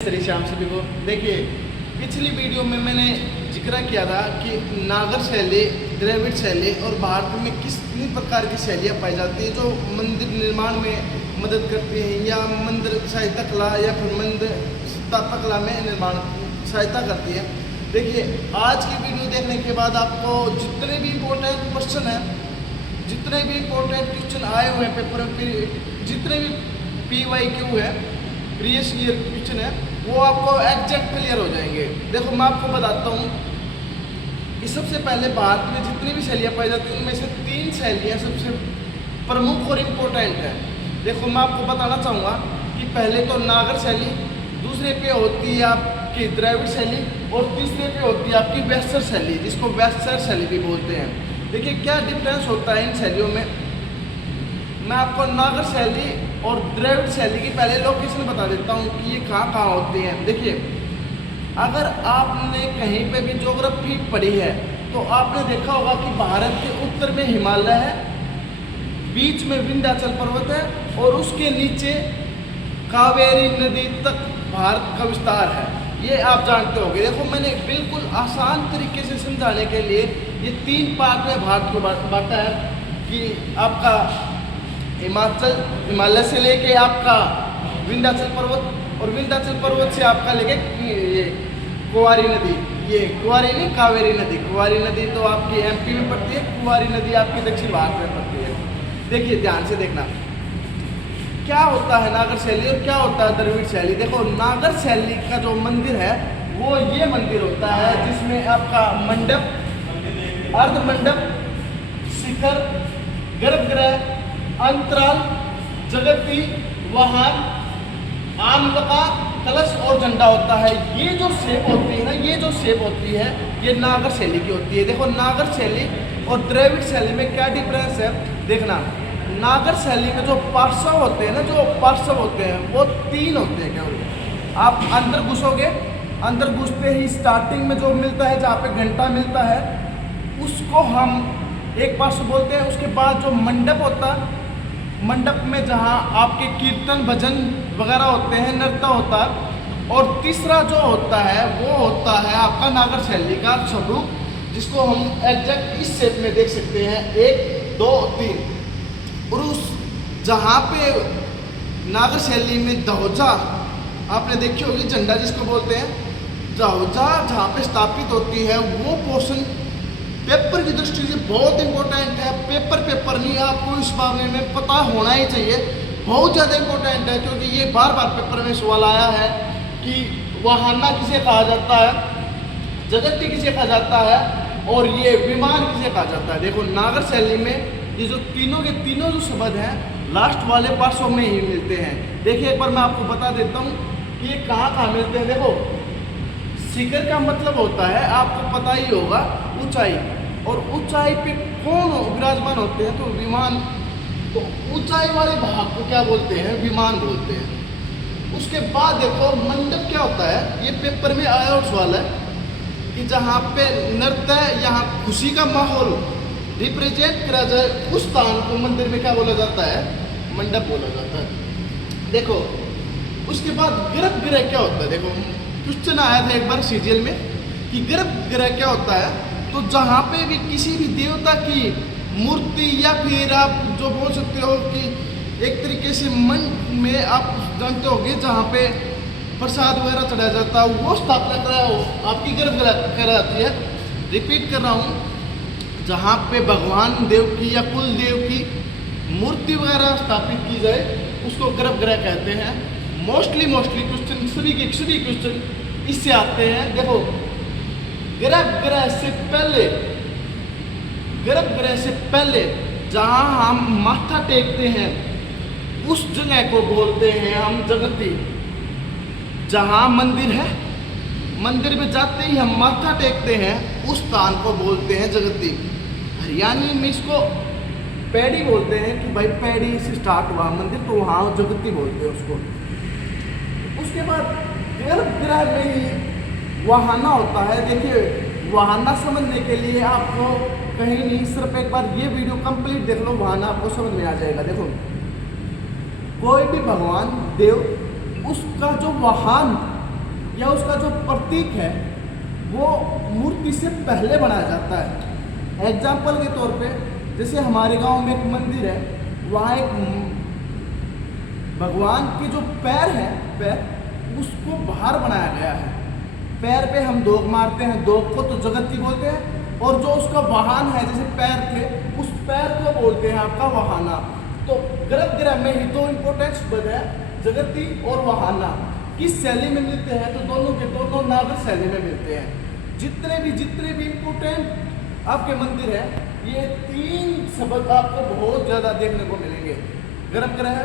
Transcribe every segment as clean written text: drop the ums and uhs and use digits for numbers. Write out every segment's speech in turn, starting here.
श्री श्याम सभी को देखिए, पिछली वीडियो में मैंने जिक्र किया था कि नागर शैली, द्रविड़ शैली और भारत में कितनी प्रकार की शैलियाँ पाई जाती हैं जो मंदिर निर्माण में मदद करती हैं या मंदिर सहायता कला या फिर मंदिर स्थापना कला में निर्माण सहायता करती है। देखिए, आज की वीडियो देखने के बाद आपको जितने भी इम्पोर्टेंट क्वेश्चन हैं, जितने भी इम्पोर्टेंट क्वेश्चन आए हुए हैं पेपर में, जितने भी PYQ है, प्रीवियस ईयर क्वेश्चन है, वो आपको एग्जैक्ट क्लियर हो जाएंगे। देखो, मैं आपको बताता हूँ कि सबसे पहले भारत में जितनी भी शैलियाँ पाई जाती हैं उनमें से 3 शैलियाँ सबसे प्रमुख और इम्पोर्टेंट हैं। देखो, मैं आपको बताना चाहूँगा कि पहले तो नागर शैली, दूसरे पे होती है आपकी द्रविड़ शैली और तीसरे पे होती है आपकी वेस्टर शैली, जिसको वेस्टर शैली भी बोलते हैं। देखिए, क्या डिफरेंस होता है इन शैलियों में। मैं आपको नागर शैली और द्रविड़ शैली की पहले लोकेशन बता देता हूँ कि ये कहाँ कहाँ होती हैं। देखिए, अगर आपने कहीं पे भी ज्योग्राफी पढ़ी है तो आपने देखा होगा कि भारत के उत्तर में हिमालय है, बीच में विंध्याचल पर्वत है और उसके नीचे कावेरी नदी तक भारत का विस्तार है। ये आप जानते होंगे। देखो, मैंने बिल्कुल आसान तरीके से समझाने के लिए ये 3 पार्ट में भारत को बांटा है कि आपका हिमालय से लेके आपका विंध्याचल पर्वत और विंध्याचल पर्वत से आपका लेके ये कुंवारी नदी, ये कुंवारी नहीं कावेरी नदी, कुंवारी नदी तो आपकी MP में पड़ती है, कुंवारी नदी आपकी दक्षिण भारत में पड़ती है। देखिए, ध्यान से देखना क्या होता है नागर शैली और क्या होता है द्रविड़ शैली। देखो, नागर शैली का जो मंदिर है वो ये मंदिर होता है जिसमें आपका मंडप, अर्ध मंडप, शिखर, गर्भगृह, अंतराल, जगती, वाहन, आमलका, कलश और झंडा होता है। ये जो शेप होती है ना, ये जो शेप होती है ये नागर शैली की होती है। देखो, नागर शैली और द्रविड़ शैली में क्या डिफरेंस है देखना। नागर शैली में जो पार्श्व होते हैं ना, जो पार्श्व होते हैं वो 3 होते हैं केवल। आप अंदर घुसोगे, अंदर घुसते ही स्टार्टिंग में जो मिलता है, जहाँ पे घंटा मिलता है, उसको हम एक पार्श्व बोलते हैं। उसके बाद जो मंडप होता है, मंडप में जहाँ आपके कीर्तन भजन वगैरह होते हैं, नृत्य होता है। और तीसरा जो होता है वो होता है आपका नागर शैली का स्वरूप, जिसको हम एग्जैक्ट इस शेप में देख सकते हैं, 1 2 3। और उस जहाँ पे नागर शैली में दहोजा आपने देखी होगी, झंडा जिसको बोलते हैं, दहोजा जहाँ पे स्थापित होती है वो पोर्शन पेपर की दृष्टि से बहुत इंपॉर्टेंट है। पेपर नहीं, आपको इस बारे में पता होना ही चाहिए, बहुत ज़्यादा इंपॉर्टेंट है, क्योंकि ये बार बार पेपर में सवाल आया है कि वाहना किसे कहा जाता है, जगती किसे कहा जाता है और ये विमान किसे कहा जाता है। देखो, नागर शैली में ये जो तीनों के तीनों जो शब्द हैं लास्ट वाले पार्श्व में ही मिलते हैं। देखिए, एक बार मैं आपको बता देता हूँ कि ये कहाँ कहाँ मिलते हैं। देखो, शिखर का मतलब होता है, आपको पता ही होगा, ऊंचाई, और ऊंचाई पे कौन विराजमान होते हैं तो विमान। तो ऊंचाई वाले भाग को क्या बोलते हैं, विमान बोलते हैं। उसके बाद देखो, मंडप क्या होता है, ये पेपर में आया और सवाल है कि जहाँ पे नृत्य, यहाँ खुशी का माहौल रिप्रेजेंट करा जाए, उस स्थान को मंदिर में क्या बोला जाता है, मंडप बोला जाता है। देखो, उसके बाद गर्भगृह क्या होता है। देखो, क्वेश्चन आया था एक बार CGL में कि गर्भगृह क्या होता है। तो जहाँ पे भी किसी भी देवता की मूर्ति या फिर आप जो बोल सकते हो कि एक तरीके से मन में आप जानते होंगे जहाँ पे प्रसाद वगैरह चढ़ाया जाता है, वो स्थापना करा आपकी गर्भगृह कराती है। रिपीट कर रहा हूँ, जहाँ पे भगवान देव की या कुल देव की मूर्ति वगैरह स्थापित की जाए उसको गर्भगृह कहते हैं। मोस्टली क्वेश्चन सभी क्वेश्चन इससे आते हैं। देखो, गर्भगृह से पहले जहाँ हम माथा टेकते हैं उस जगह को बोलते हैं हम जगती। जहाँ मंदिर है, मंदिर में जाते ही हम माथा टेकते हैं, उस स्थान को बोलते हैं जगती। हरियाणवी में इसको पैड़ी बोलते हैं कि भाई पैड़ी से स्टार्ट हुआ मंदिर, तो वहाँ जगती बोलते हैं उसको। उसके बाद गर्भगृह में ही वाहना होता है। देखिए, वाहना समझने के लिए आपको कहीं नहीं, सिर्फ एक बार ये वीडियो कंप्लीट देख लो, वाहना आपको समझ में आ जाएगा। देखो, कोई भी भगवान देव उसका जो वाहन या उसका जो प्रतीक है वो मूर्ति से पहले बनाया जाता है। एग्जाम्पल के तौर पे जैसे हमारे गांव में एक मंदिर है, वहाँ एक भगवान के जो पैर है, पैर उसको बाहर बनाया गया है। पैर पे हम दोग मारते हैं, दोग को तो जगती बोलते हैं, और जो उसका वाहन है जैसे पैर थे, उस पैर को बोलते हैं आपका वाहना। तो गर्भगृह में ही दो इंपॉर्टेंट शब्द है, जगती और वाहना। किस शैली में मिलते हैं? तो दोनों के दोनों नागर शैली में मिलते हैं। जितने भी इंपॉर्टेंट आपके मंदिर है, ये तीन शब्द आपको बहुत ज़्यादा देखने को मिलेंगे, गर्भगृह,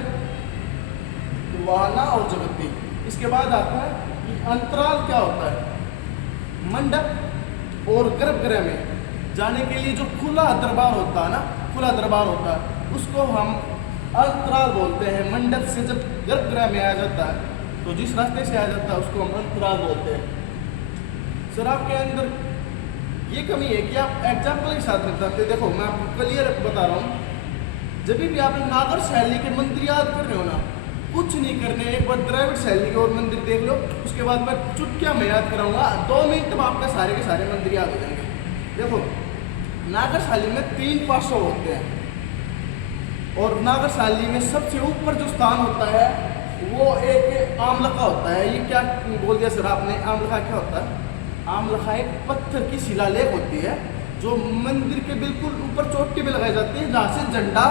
वाहना और जगती। इसके बाद आता है कि अंतराल क्या होता है। मंडप और गर्भगृह में जाने के लिए जो खुला दरबार होता है ना, खुला दरबार होता है, उसको हम अंतराल बोलते हैं। मंडप से जब गर्भगृह में आ जाता है तो जिस रास्ते से आ जाता है उसको हम अंतराल बोलते हैं। सर आपके अंदर ये कमी है कि आप एग्जाम्पल के साथ बताते। देखो मैं आपको क्लियर बता रहा हूँ, जब भी आप नागर शैली के मंदिर याद कर रहे हो ना, कुछ नहीं करने, एक बार द्रविड़ शैली के और मंदिर देख लो, उसके बाद मैं चुटकियाँ में याद कराऊंगा, 2 मिनट में आपके सारे के सारे मंदिर याद हो जाएंगे। देखो नागर शैली में 3 पार्श्व होते हैं, और नागर शैली में सबसे ऊपर जो स्थान होता है वो एक आमलखा होता है। ये क्या बोल दिया सर आपने? आमलखा क्या होता है? आमलखा एक पत्थर की शिलालेख होती है जो मंदिर के बिल्कुल ऊपर चोटी पे लगाई जाती है, जहाँ से झंडा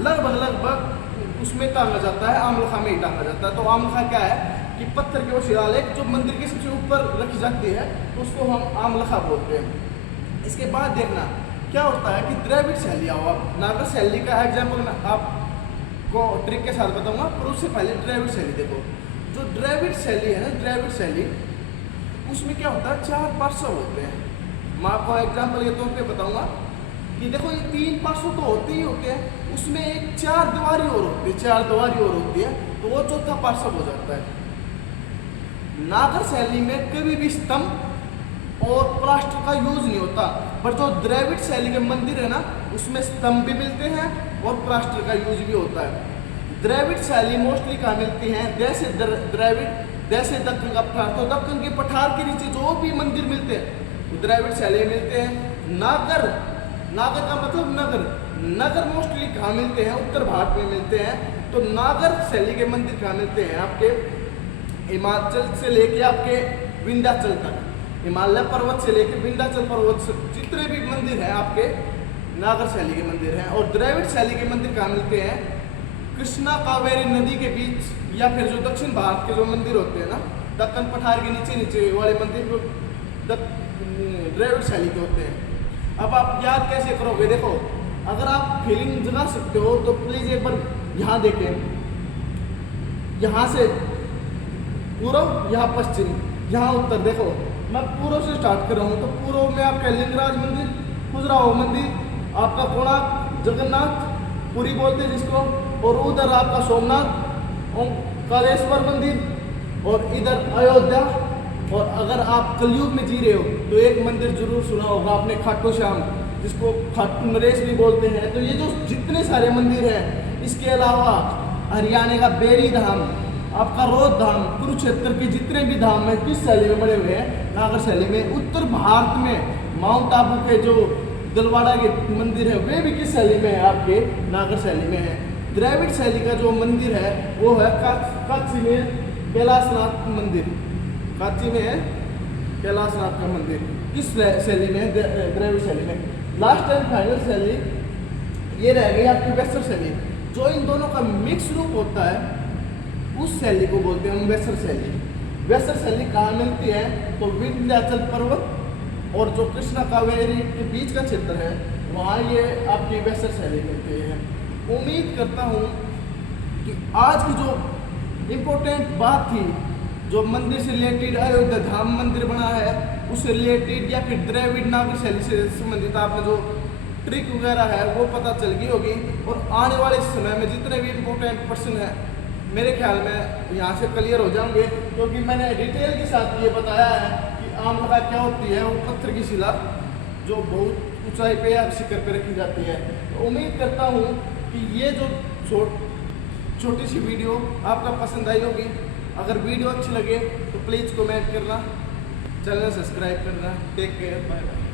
लगभग उसमें टांगा जाता है, आमलखा में ही टांगा जाता है। तो आमलखा क्या है कि पत्थर के वो शिलालेख जो मंदिर के सबसे ऊपर रखी जाती है, तो उसको हम आमलखा बोलते हैं। इसके बाद देखना क्या होता है कि द्रविड़ शैली आओ। आप नागर शैली का एग्जाम्पल मैं आपको ट्रिक के साथ बताऊंगा, पर उससे पहले द्रविड़ शैली देखो। जो द्रविड़ शैली है ना, द्रविड़ शैली, उसमें क्या होता है 4 पार्श्व होते हैं। मैं आपको एग्जाम्पल के तौर पे बताऊंगा कि देखो ये 3 पार्श्व तो होते ही होते हैं, उसमें एक 4 दीवारी और होती है, 4 दीवारी और होती है, तो वो चौथा पार्श्व हो जाता है। नागर शैली में कभी भी स्तंभ और प्लास्टर का यूज नहीं होता, पर जो द्रविड़ शैली के मंदिर है ना, उसमें स्तंभ भी मिलते हैं और प्लास्टर का यूज भी होता है। द्रविड़ शैली मोस्टली कहाँ मिलती हैं? जैसे द्रविड़, जैसे दक्कन का पठार, तो दक्कन के पठार के नीचे जो भी मंदिर मिलते हैं वो द्रविड़ शैली में मिलते हैं। नागर, नागर का मतलब नगर, नगर मोस्टली कहाँ मिलते हैं? उत्तर भारत में मिलते हैं। तो नागर शैली के मंदिर कहाँ मिलते हैं? आपके हिमाचल से लेके आपके विंध्याचल तक, हिमालय पर्वत से लेके विंध्याचल पर्वत से जितने भी मंदिर हैं आपके नागर शैली के मंदिर हैं। और द्रविड़ शैली के मंदिर कहाँ मिलते हैं? कृष्णा कावेरी नदी के बीच, या फिर जो दक्षिण भारत के जो मंदिर होते हैं ना, दक्कन पठार के नीचे नीचे वाले मंदिर जो द्रविड़ शैली के होते हैं। अब आप याद कैसे करोगे? देखो अगर आप फीलिंग जगा सकते हो तो प्लीज एक बार यहाँ देखें, यहाँ से पूर्व, यहाँ पश्चिम, यहाँ उत्तर। देखो मैं पूर्व से स्टार्ट कर रहा हूँ, तो पूर्व में आपका लिंगराज मंदिर, खजुराहो मंदिर, आपका कोणार्क, जगन्नाथ पुरी बोलते हैं जिसको, और उधर आपका सोमनाथ और कालेश्वर मंदिर, और इधर अयोध्या। और अगर आप कलयुग में जी रहे हो तो एक मंदिर जरूर सुना होगा आपने, खाटू श्याम, जिसको खाटू नरेश भी बोलते हैं। तो ये जो जितने सारे मंदिर हैं, इसके अलावा हरियाणा का बेरी धाम, आपका रोध धाम, कुरुक्षेत्र के जितने भी धाम हैं किस शैली में बने हुए हैं? नागर शैली में। उत्तर भारत में माउंट आबू के जो दिलवाड़ा के मंदिर है वे भी किस शैली में है? आपके नागर शैली में है। द्रविड़ शैली का जो मंदिर है वो है काशी में कैलाशनाथ मंदिर, काशी में है कैलाशनाथ का मंदिर। किस शैली में है? द्रविड़ शैली में। लास्ट एंड फाइनल शैली ये रह गई आपकी वेस्टर शैली। जो इन दोनों का मिक्स रूप होता है उस शैली को बोलते हैं हम वेस्टर शैली। वेस्टर शैली कहाँ मिलती है? तो विंध्याचल पर्वत और जो कृष्णा कावेरी के बीच का क्षेत्र है, वहाँ ये आपकी वेस्टर शैली मिलती है। उम्मीद करता हूँ कि आज की जो इम्पोर्टेंट बात थी, जो मंदिर से रिलेटेड, अयोध्या धाम मंदिर बना है उससे रिलेटेड, या फिर द्रविड़ नागर शैली से संबंधित आपने जो ट्रिक वगैरह है वो पता चल गई होगी। और आने वाले समय में जितने भी इम्पोर्टेंट पर्सन है मेरे ख्याल में यहाँ से क्लियर हो जाएंगे, क्योंकि मैंने डिटेल के साथ ये बताया है कि आमलखा क्या होती है। वो पत्थर की शिला जो बहुत ऊंचाई पे या शिखर पे रखी जाती है। तो उम्मीद करता हूँ कि ये जो छोटी सी वीडियो आपका पसंद आई होगी। अगर वीडियो अच्छी लगे तो तो प्लीज़ कमेंट करना, चैनल सब्सक्राइब करना। Take care, bye bye.